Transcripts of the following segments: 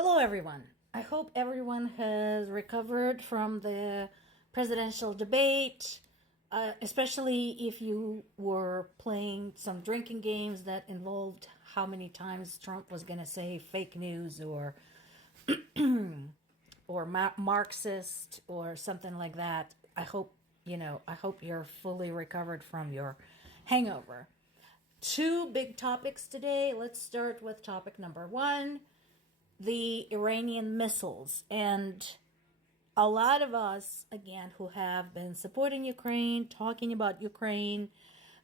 Hello, everyone. I hope everyone has recovered from the presidential debate, especially if you were playing some drinking games that involved how many times Trump was going to say fake news or Marxist or something like that. I hope you're fully recovered from your hangover. Two big topics today. Let's start with topic number one, the Iranian missiles. And a lot of us, again, who have been supporting Ukraine, talking about Ukraine,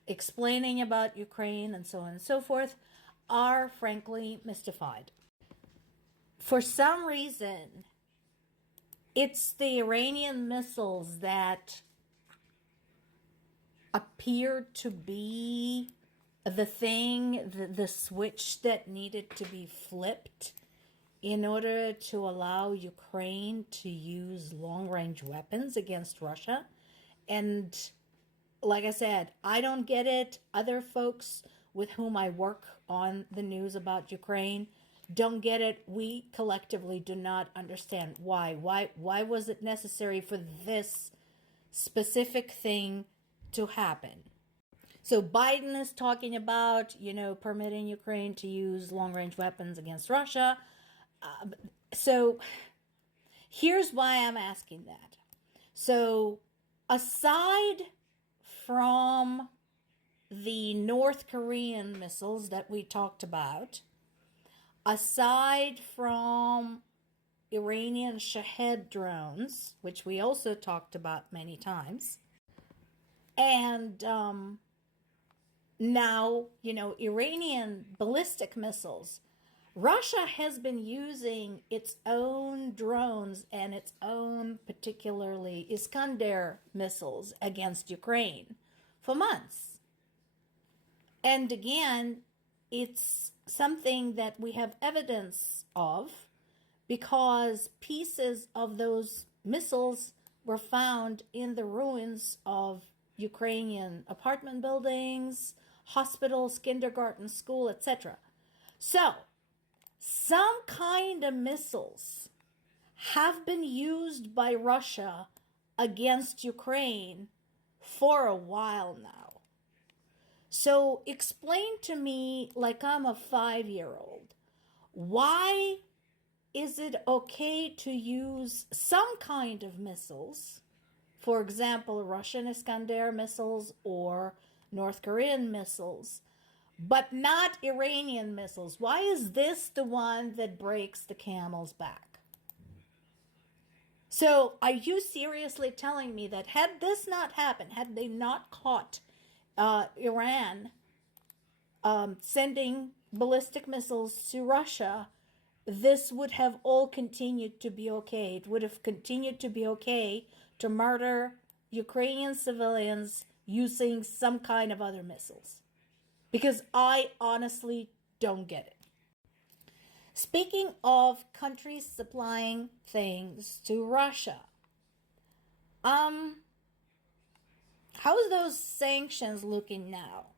explaining about Ukraine, and so on and so forth, are frankly mystified. For some reason, it's the Iranian missiles that appear to be the thing, the switch that needed to be flipped in order to allow Ukraine to use long-range weapons against Russia. And like I said, I don't get it. Other folks with whom I work on the news about Ukraine don't get it. We collectively do not understand why. Why was it necessary for this specific thing to happen? So Biden is talking about, permitting Ukraine to use long-range weapons against Russia. So here's why I'm asking that. So aside from the North Korean missiles that we talked about, aside from Iranian Shahed drones, which we also talked about many times, and now, Iranian ballistic missiles, Russia has been using its own drones and its own, particularly Iskander missiles against Ukraine for months. And again, it's something that we have evidence of because pieces of those missiles were found in the ruins of Ukrainian apartment buildings, hospitals, kindergarten, school, etc. So, some kind of missiles have been used by Russia against Ukraine for a while now. So explain to me, like I'm a 5-year-old, why is it okay to use some kind of missiles, for example, Russian Iskander missiles or North Korean missiles, but not Iranian missiles? Why is this the one that breaks the camel's back? So are you seriously telling me that had this not happened, had they not caught Iran sending ballistic missiles to Russia, this would have all continued to be okay? It would have continued to be okay to murder Ukrainian civilians using some kind of other missiles? Because I honestly don't get it. Speaking of countries supplying things to Russia, how's those sanctions looking now?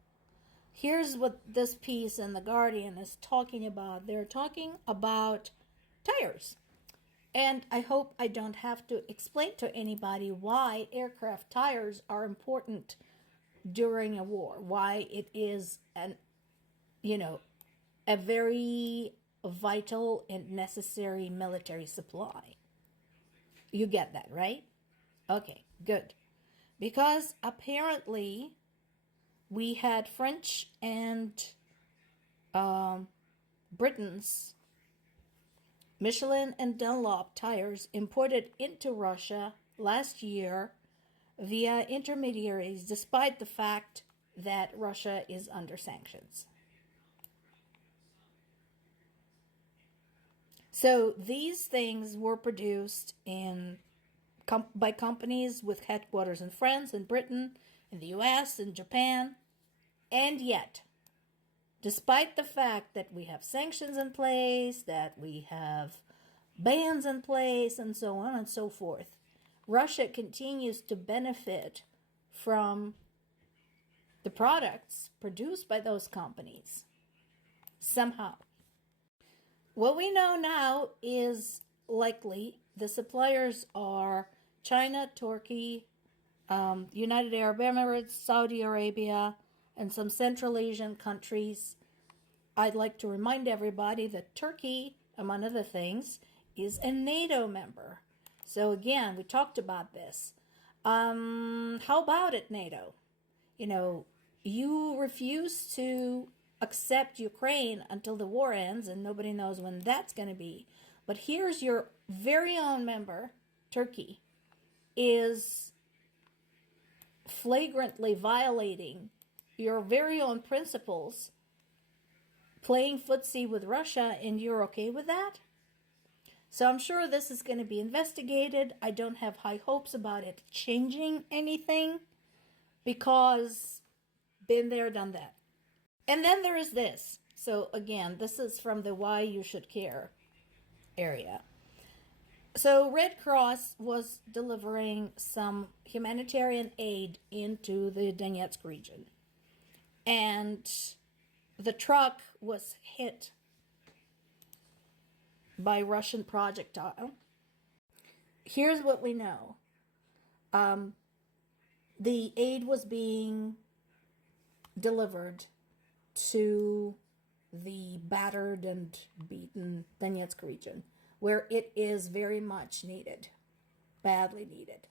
Here's what this piece in The Guardian is talking about. They're talking about tires. And I hope I don't have to explain to anybody why aircraft tires are important during a war, why it is a very vital and necessary military supply. You get that, right? Okay, good. Because apparently we had French and Britain's Michelin and Dunlop tires imported into Russia last year via intermediaries, despite the fact that Russia is under sanctions. So these things were produced by companies with headquarters in France and Britain, in the US and Japan, and yet, despite the fact that we have sanctions in place, that we have bans in place, and so on and so forth, Russia continues to benefit from the products produced by those companies somehow. What we know now is likely the suppliers are China, Turkey, United Arab Emirates, Saudi Arabia, and some Central Asian countries. I'd like to remind everybody that Turkey, among other things, is a NATO member. So again, we talked about this. How about it, NATO? You refuse to accept Ukraine until the war ends, and nobody knows when that's going to be. But here's your very own member, Turkey, is flagrantly violating your very own principles, playing footsie with Russia, and you're okay with that? So I'm sure this is going to be investigated. I don't have high hopes about it changing anything because been there, done that. And then there is this. So again, this is from the Why You Should Care area. So Red Cross was delivering some humanitarian aid into the Donetsk region. And the truck was hit by Russian projectile. Here's what we know. The aid was being delivered to the battered and beaten Donetsk region, where it is very much needed, badly needed.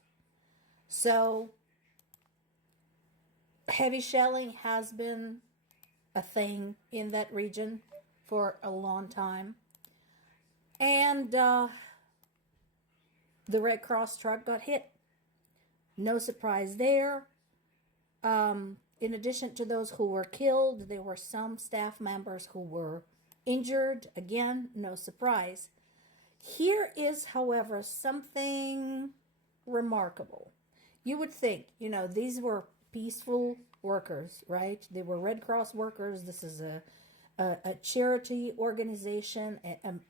So heavy shelling has been a thing in that region for a long time. And the Red Cross truck got hit. No surprise there. In addition to those who were killed, there were some staff members who were injured. Again, no surprise. Here is, however, something remarkable. You would think, these were peaceful workers, right? They were Red Cross workers. This is a charity organization,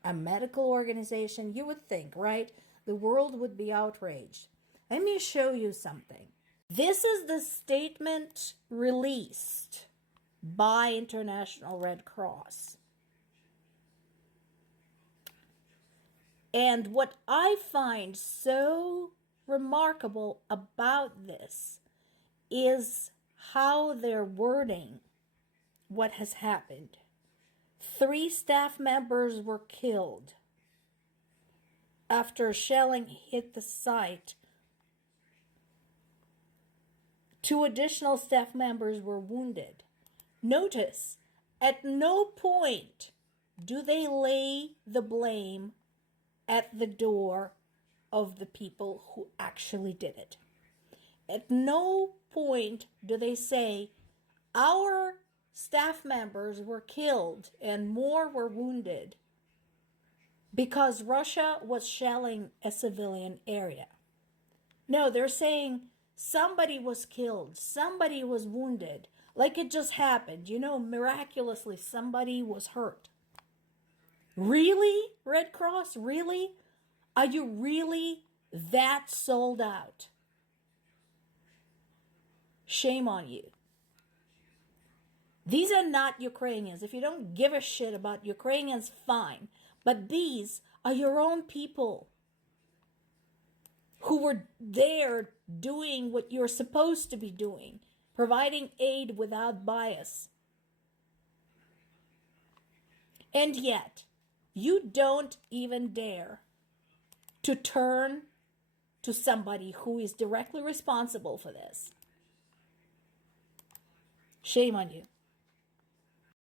a medical organization. You would think, right? The world would be outraged. Let me show you something. This is the statement released by International Red Cross. And what I find so remarkable about this is how they're wording what has happened. 3 staff members were killed after shelling hit the site. 2 additional staff members were wounded. Notice, at no point do they lay the blame at the door of the people who actually did it. At no point do they say, our staff members were killed and more were wounded because Russia was shelling a civilian area. No, they're saying somebody was killed, somebody was wounded, like it just happened. Miraculously somebody was hurt. Really, Red Cross? Really? Are you really that sold out? Shame on you. These are not Ukrainians. If you don't give a shit about Ukrainians, fine. But these are your own people who were there doing what you're supposed to be doing, providing aid without bias. And yet, you don't even dare to turn to somebody who is directly responsible for this. Shame on you.